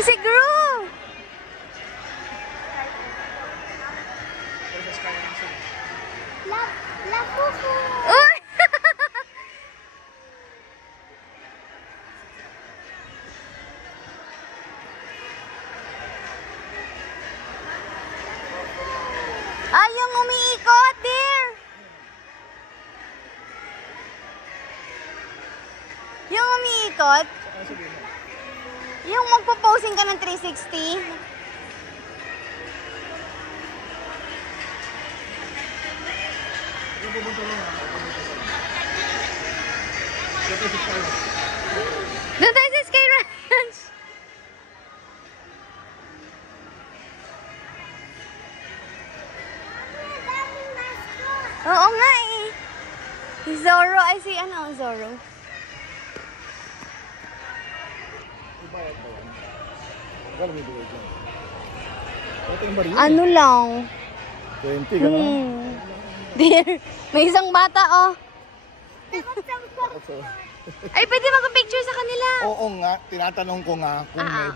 Uy, si Gru! La fufu. Uy! Ay, yung umiikot, dear! Yung umiikot? Yung magpo-posing ka ng 360? Doon tayo sa Sky Ranch! Daming mascot. Oo nga eh. Si Zorro, ay si ano, Zorro. Ano lang? 20 ka na. Dear, may isang bata oh. Takot sa Ay, pwede magpa-picture sa kanila. Oo nga, tinatanong ko nga kung may